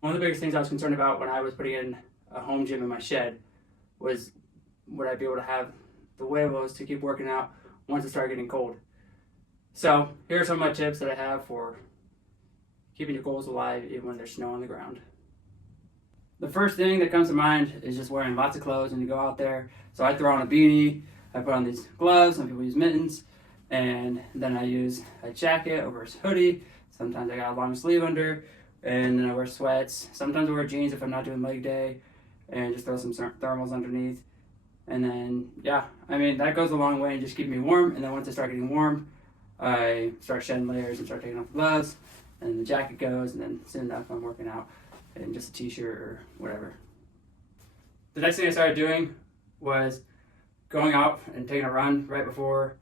One of the biggest things I was concerned about when I was putting in a home gym in my shed was would I be able to have the huevos to keep working out once it started getting cold. So here are some of my tips that I have for keeping your goals alive even when there's snow on the ground. The first thing that comes to mind is just wearing lots of clothes when you go out there. So I throw on a beanie, I put on these gloves, some people use mittens, and then I use a jacket over a hoodie. Sometimes I got a long sleeve under, and then I wear sweats. Sometimes I wear jeans if I'm not doing leg day, and just throw some thermals underneath. And then, yeah, I mean, that goes a long way in just keeping me warm. And then once I start getting warm, I start shedding layers and start taking off the gloves, and the jacket goes, and then soon enough I'm working out in just a t-shirt or whatever. The next thing I started doing was going out and taking a run right before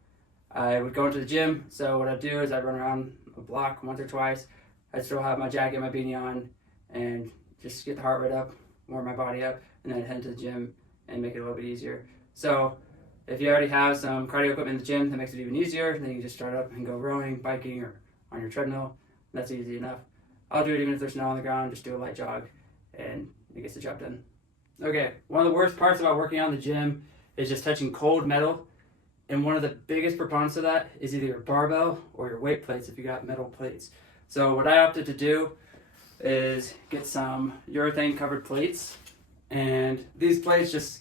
I would go into the gym. So what I'd do is I'd run around a block once or twice. I'd still have my jacket, my beanie on, and just get the heart rate up, warm my body up, and then head to the gym and make it a little bit easier. So if you already have some cardio equipment in the gym, that makes it even easier. Then you can just start up and go rowing, biking, or on your treadmill. That's easy enough. I'll do it even if there's snow on the ground, just do a light jog, and it gets the job done. Okay, one of the worst parts about working out in the gym is just touching cold metal. And one of the biggest proponents of that is either your barbell or your weight plates if you got metal plates. So what I opted to do is get some urethane covered plates. And these plates just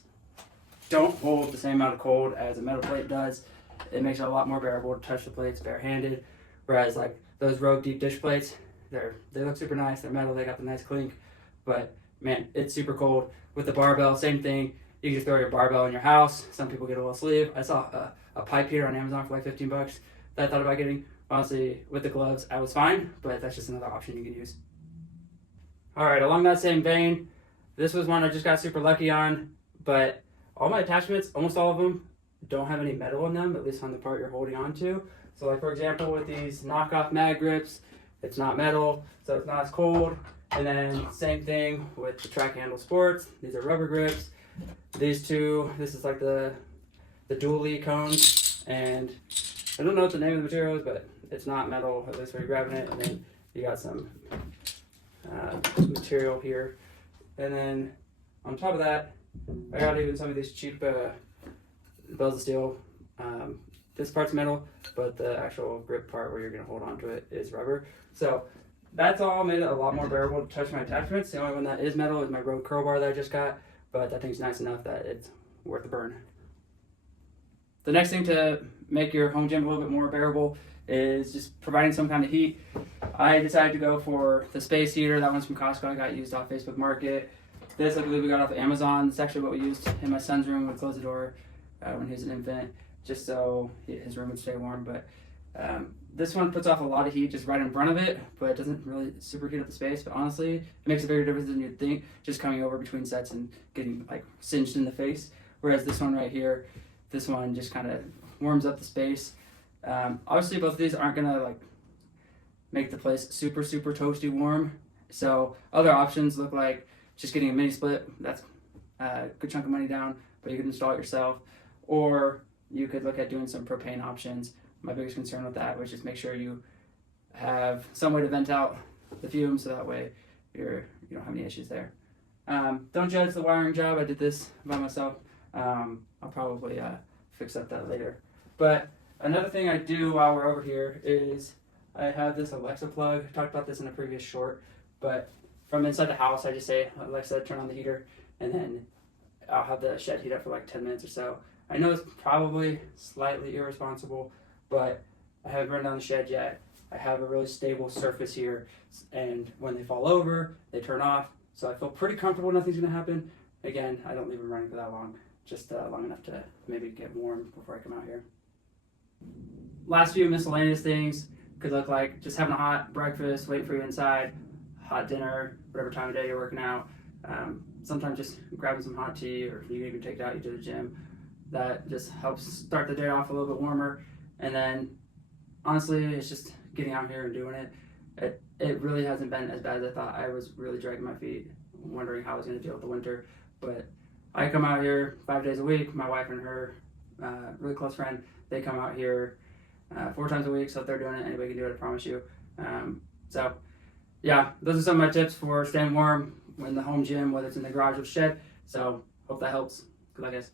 don't hold the same amount of cold as a metal plate does. It makes it a lot more bearable to touch the plates barehanded. Whereas like those Rogue deep dish plates, they look super nice. They're metal. They got the nice clink. But man, it's super cold. With the barbell, same thing. You can just throw your barbell in your house. Some people get a little sleeve. I saw a pipe heater on Amazon for like $15 that I thought about getting. Honestly, with the gloves, I was fine, but that's just another option you can use. All right, along that same vein, this was one I just got super lucky on, but all my attachments, almost all of them, don't have any metal in them, at least on the part you're holding on to. So like for example, with these knockoff mag grips, it's not metal, so it's not as cold. And then same thing with the Track Handle Sports. These are rubber grips. These two, this is like the dually cones, and I don't know what the name of the material is, but it's not metal, at least when you're grabbing it. And then you got some material here. And then on top of that, I got even some of these cheap bells of steel. This part's metal, but the actual grip part where you're gonna hold on to it is rubber. So that's all made it a lot more bearable to touch my attachments. The only one that is metal is my Rogue curl bar that I just got, but that thing's nice enough that it's worth the burn. The next thing to make your home gym a little bit more bearable is just providing some kind of heat. I decided to go for the space heater. That one's from Costco. I got used off Facebook Market. This I believe we got off Amazon. It's actually what we used in my son's room when we closed the door when he was an infant, just so his room would stay warm. But this one puts off a lot of heat just right in front of it, but it doesn't really superheat up the space. But honestly, it makes a bigger difference than you'd think, just coming over between sets and getting like singed in the face. Whereas this one right here, this one just kind of warms up the space. Obviously, both of these aren't gonna like make the place super toasty warm. So other options look like just getting a mini split. That's a good chunk of money down, but you can install it yourself. Or you could look at doing some propane options. My biggest concern with that was just make sure you have some way to vent out the fumes, so that way you don't have any issues there. Don't judge the wiring job. I did this by myself. I'll probably fix up that later. But another thing I do while we're over here is I have this Alexa plug. I talked about this in a previous short, but from inside the house, I just say, Alexa, turn on the heater, and then I'll have the shed heat up for like 10 minutes or so. I know it's probably slightly irresponsible, but I haven't burned down the shed yet. I have a really stable surface here, and when they fall over, they turn off, so I feel pretty comfortable nothing's going to happen. Again, I don't leave them running for that long, just long enough to maybe get warm before I come out here. Last few miscellaneous things could look like just having a hot breakfast, waiting for you inside, hot dinner, whatever time of day you're working out. Sometimes just grabbing some hot tea, or you can even take it out you to the gym. That just helps start the day off a little bit warmer. And then honestly, it's just getting out here and doing it. It really hasn't been as bad as I thought. I was really dragging my feet, wondering how I was going to deal with the winter. But I come out here 5 days a week. My wife and her really close friend, they come out here 4 times a week. So if they're doing it, anybody can do it, I promise you. So yeah, those are some of my tips for staying warm in the home gym, whether it's in the garage or shed. So hope that helps. Good luck, guys.